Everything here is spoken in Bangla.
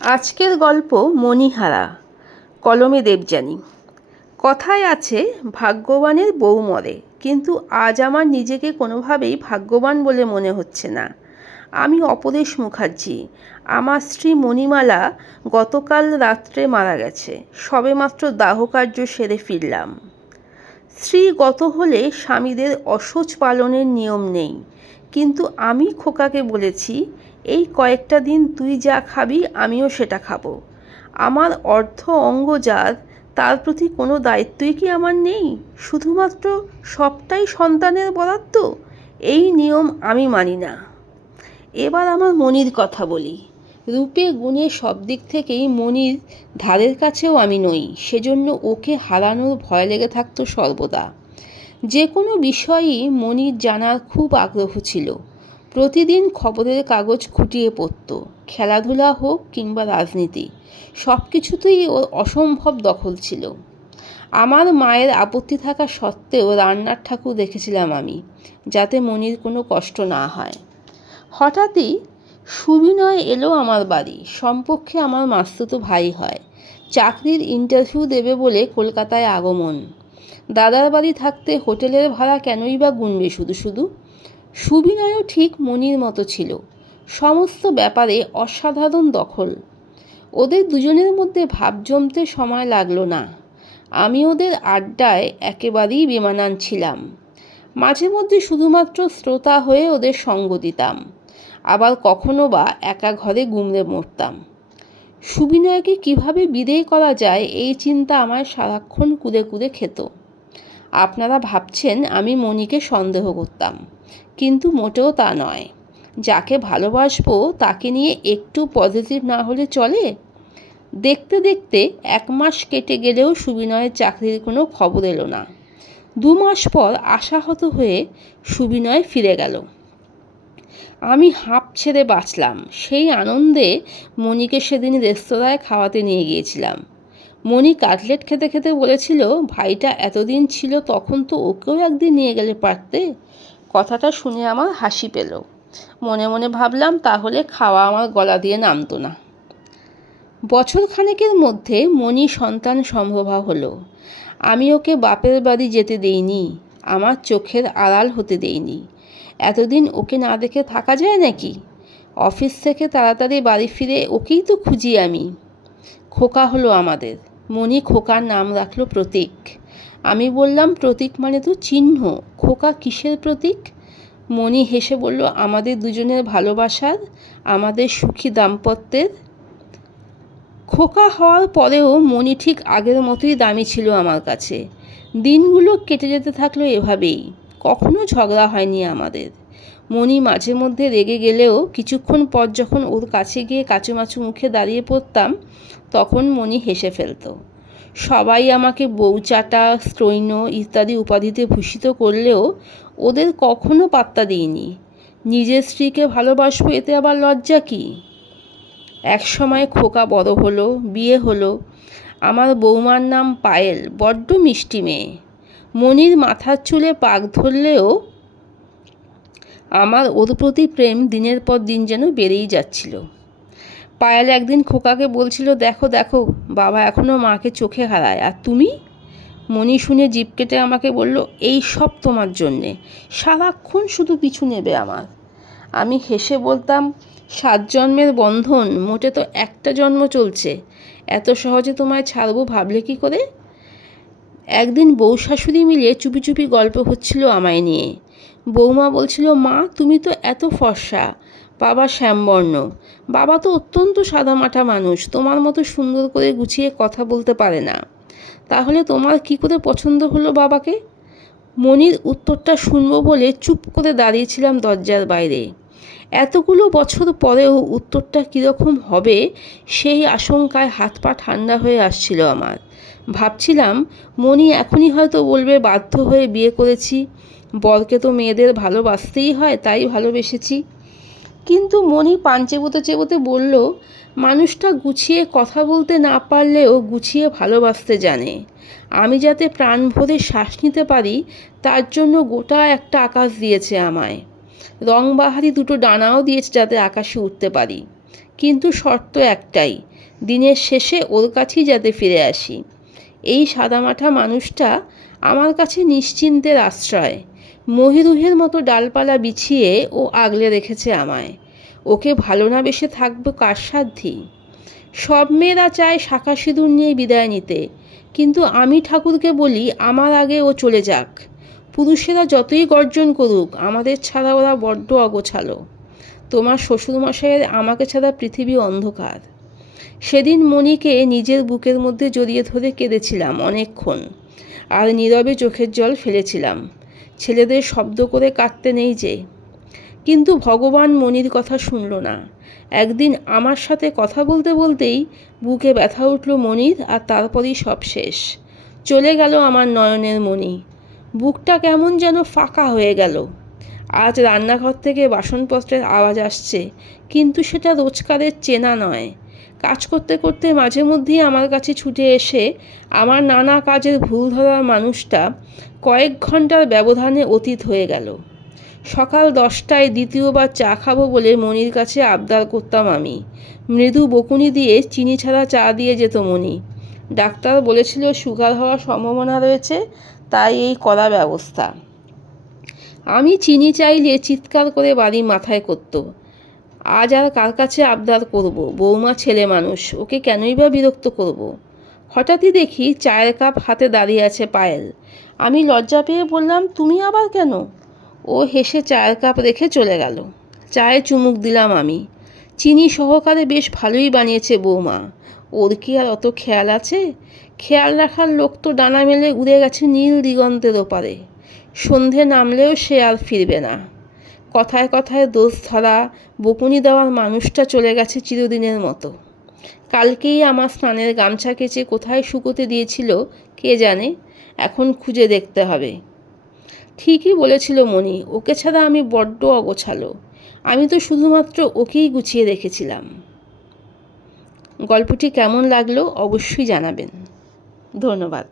আজকের গল্প মণিহারা, কলমে দেবযানী। কথায় আছে ভাগ্যবানের বউ মরে, কিন্তু আজ আমার নিজেকে কোনোভাবেই ভাগ্যবান বলে মনে হচ্ছে না। আমি অপরেশ মুখার্জি। আমার স্ত্রী মণিমালা গতকাল রাত্রে মারা গেছে। সবেমাত্র দাহকার্য সেরে ফিরলাম। স্ত্রী গত হলে স্বামীদের অশৌচ পালনের নিয়ম নেই, কিন্তু আমি খোকাকে বলেছি, এই কয়েকটা দিন তুই যা খাবি আমিও সেটা খাবো। আমার অর্ধ অঙ্গ যার, তার প্রতি কোনো দায়িত্বই কি আমার নেই? শুধুমাত্র সবটাই সন্তানের বরাদ্দ? এই নিয়ম আমি মানি না। এবার আমার মনির কথা বলি। রূপে গুণে সব দিক থেকেই মনির ধারের কাছেও আমি নই। সেজন্য ওকে হারানোর ভয় লেগে থাকতো সর্বদা। যে কোনো বিষয়ই মনির জানার খুব আগ্রহ ছিল। প্রতিদিন খবরের কাগজ খুঁটিয়ে পড়ত। খেলাধুলা হোক কিংবা রাজনীতি, সব কিছুতেই ওর অসম্ভব দখল ছিল। আমার মায়ের আপত্তি থাকা সত্ত্বেও রান্নার ঠাকুর রেখেছিলাম আমি, যাতে মনির কোনো কষ্ট না হয়। হঠাৎই সুবিনয় এলো আমার বাড়ি। সম্পর্কে আমার মাস্তুতো ভাই হয়। চাকরির ইন্টারভিউ দেবে বলে কলকাতায় আগমন। দাদার বাড়ি থাকতে হোটেলের ভাড়া কেনই বা গুনবে শুধু শুধু? সুবিনয়ও ঠিক মনির মতো ছিল, সমস্ত ব্যাপারে অসাধারণ দখল। ওদের দুজনের মধ্যে ভাব জমতে সময় লাগলো না। আমি ওদের আড্ডায় একেবারেই বেমানান ছিলাম। মাঝে মধ্যে শুধুমাত্র শ্রোতা হয়ে ওদের সঙ্গ দিতাম, আবার কখনো বা একা ঘরে গুমড়ে মরতাম। সুবিনয়কে কিভাবে বিদেয় করা যায় এই চিন্তা আমার সারাক্ষণ কুরে কুরে খেত। আপনারা ভাবছেন আমি মণিকে সন্দেহ করতাম, কিন্তু মোটেও তা নয়। যাকে ভালোবাসবো তাকে নিয়ে একটু পজিটিভ না হলে চলে? দেখতে দেখতে 1 মাস কেটে গেলেও সুবিনয়ের চাকরির কোনো খবর এলো না। 2 মাস পর আশাহত হয়ে সুবিনয় ফিরে গেল। আমি হাঁপ ছেড়ে বাঁচলাম। সেই আনন্দে মণিকে সেদিন রেস্তোরাঁয় খাওয়াতে নিয়ে গিয়েছিলাম। মণি কাটলেট খেতে খেতে বলেছিল, ভাইটা এতদিন ছিল তখন তো ওকেও একদিন নিয়ে গেলে পারতে। কথাটা শুনে আমার হাসি পেল। মনে মনে ভাবলাম, তাহলে খাওয়া আমার গলা দিয়ে নামতো না। বছর খানেকের মধ্যে মণি সন্তান সম্ভবা হলো। আমি ওকে বাপের বাড়ি যেতে দেইনি, আমার চোখের আড়াল হতে দেইনি। এতদিন ওকে না দেখে থাকা যায় নাকি? অফিস থেকে তাড়াতাড়ি বাড়ি ফিরে ওকেই তো খুঁজি আমি। খোকা হলো আমাদের। মণি খোকার নাম রাখলো প্রতীক। আমি বললাম, প্রতীক মানে তো চিহ্ন, খোকা কিসের প্রতীক? মণি হেসে বলল, আমাদের দুজনের ভালোবাসার, আমাদের সুখী দাম্পত্যের। খোকা হওয়ার পরেও মণি ঠিক আগের মতোই দামি ছিল আমার কাছে। দিনগুলো কেটে যেতে থাকলো এভাবেই। কখনো ঝগড়া হয়নি আমাদের। মণি মাঝে মধ্যে রেগে গেলেও কিছুক্ষণ পর যখন ওর কাছে গিয়ে কাচুমাচু মুখে দাঁড়িয়ে পড়তাম, তখন মণি হেসে ফেলত। সবাই আমাকে বউচাটা, স্ত্রৈণ ইত্যাদি উপাধিতে ভূষিত করলেও ওদের কখনো পাত্তা দিইনি। নিজের স্ত্রীকে ভালোবাসবো, এতে আবার লজ্জা কী? এক সময় খোকা বড় হলো, বিয়ে হলো। আমার বৌমার নাম পায়েল, বড্ড মিষ্টি মেয়ে। মণির মাথার চুলে পাক ধরলেও আমার ওর প্রতি প্রেম দিনের পর দিন যেন বেড়েই যাচ্ছিল। পায়েল একদিন খোকাকে বলছিল, দেখো দেখো, বাবা এখনও মাকে চোখে হারায়, আর তুমি? মণি শুনে জিভ কেটে আমাকে বলল, এই সব তোমার জন্যে, সারাক্ষণ শুধু পিছু নেবে আমার। আমি হেসে বলতাম, 7 জন্মের বন্ধন, মোটে তো একটা জন্ম চলছে, এত সহজে তোমায় ছাড়বো ভাবলে কি করে? একদিন বউ শাশুড়ি মিলে চুপি চুপি গল্প হচ্ছিল আমায় নিয়ে। বৌমা বলছিল, মা তুমি তো এত ফর্সা, বাবা শ্যামবর্ণ। বাবা তো অত্যন্ত সাদামাটা মানুষ, তোমার মতো সুন্দর করে গুছিয়ে কথা বলতে পারে না। তাহলে তোমার কি করে পছন্দ হলো বাবাকে? মণির উত্তরটা শুনবো বলে চুপ করে দাঁড়িয়েছিলাম দরজার বাইরে। এতগুলো বছর পরেও উত্তরটা কীরকম হবে সেই আশঙ্কায় হাত পা ঠান্ডা হয়ে আসছিল আমার। ভাবছিলাম, মণি এখনই হয়তো বলবে বাধ্য হয়ে বিয়ে করেছি, বরকে তো মেয়েদের ভালোবাসতেই হয়, তাই ভালোবেসেছি। কিন্তু মণি পান চেবোতে চেবোতে বলল, মানুষটা গুছিয়ে কথা বলতে না পারলেও গুছিয়ে ভালোবাসতে জানে। আমি যাতে প্রাণ ভরে শ্বাস নিতে পারি তার জন্য গোটা একটা আকাশ দিয়েছে আমায়। রংবাহারি 2টো ডানাও দিয়েছে যাতে আকাশে উঠতে পারি। কিন্তু শর্ত একটাই, দিনের শেষে ওর কাছেই যাতে ফিরে আসি। এই সাদামাঠা মানুষটা আমার কাছে নিশ্চিন্তের আশ্রয়। মহিরুহের মতো ডালপালা বিছিয়ে ও আগলে রেখেছে আমায়। ওকে ভালো না বেসে থাকবো কার সাধ্যি? সব মেয়েরা চায় শাঁখা সিঁদুর নিয়ে বিদায় নিতে, কিন্তু আমি ঠাকুরকে বলি আমার আগে ও চলে যাক। পুরুষেরা যতই গর্জন করুক, আমাদের ছাড়া ওরা বড্ড অগোছালো। তোমার শ্বশুরমশাইয়ের আমাকে ছাড়া পৃথিবী অন্ধকার। সেদিন মণিকে নিজের বুকের মধ্যে জড়িয়ে ধরে কেঁদেছিলাম অনেকক্ষণ, আর নীরবে চোখের জল ফেলেছিলাম। ছেলেদের শব্দ করে কাঁদতে নেই যে। কিন্তু ভগবান মণির কথা শুনল না। একদিন আমার সাথে কথা বলতে বলতেই বুকে ব্যথা উঠল মণির, আর তারপরই সব শেষ। চলে গেল আমার নয়নের মণি। বুকটা কেমন যেন ফাঁকা হয়ে গেল। আজ রান্নাঘর থেকে বাসনপত্রের আওয়াজ আসছে, কিন্তু সেটা রোজকারের চেনা নয়। কাজ করতে করতে মাঝে মধ্যেই আমার কাছে ছুটে এসে আমার নানা কাজের ভুল ধরার মানুষটা কয়েক ঘন্টার ব্যবধানে অতীত হয়ে গেল। সকাল 10টায় দ্বিতীয়বার চা খাবো বলে মণির কাছে আবদার করতাম আমি। মৃদু বকুনি দিয়ে চিনি ছাড়া চা দিয়ে যেত মণি। ডাক্তার বলেছিল সুগার হওয়ার সম্ভাবনা রয়েছে, তাই এই কড়া ব্যবস্থা। আমি চিনি চাইলে চিৎকার করে বাড়ি মাথায় করত। আজ আর কার কাছে আবদার করব? বৌমা ছেলে মানুষ, ওকে কেনই বা বিরক্ত করব? হঠাৎই দেখি চায়ের কাপ হাতে দাঁড়িয়ে আছে পায়েল। আমি লজ্জা পেয়ে বললাম, তুমি আবার কেন? ও হেসে চায়ের কাপ রেখে চলে গেল। চায়ে চুমুক দিলাম আমি। চিনি সহকারে বেশ ভালোই বানিয়েছে বৌমা। ওর কি আর অত খেয়াল আছে? খেয়াল রাখার লোক তো ডানা মেলে উড়ে গেছে নীল দিগন্তের ওপারে। সন্ধে নামলেও সে আর ফিরবে না। কথায় কথায় দোষ ধরা, বকুনি দেওয়ার মানুষটা চলে গেছে চিরদিনের মতো। কালকেই আমার স্নানের গামছা কেচে কোথায় শুকোতে দিয়েছিল কে জানে, এখন খুঁজে দেখতে হবে। ঠিকই বলেছিল মণি, ওকে ছাড়া আমি বড্ড অগোছালো। আমি তো শুধুমাত্র ওকেই গুছিয়ে রেখেছিলাম। গল্পটি কেমন লাগলো অবশ্যই জানাবেন। ধন্যবাদ।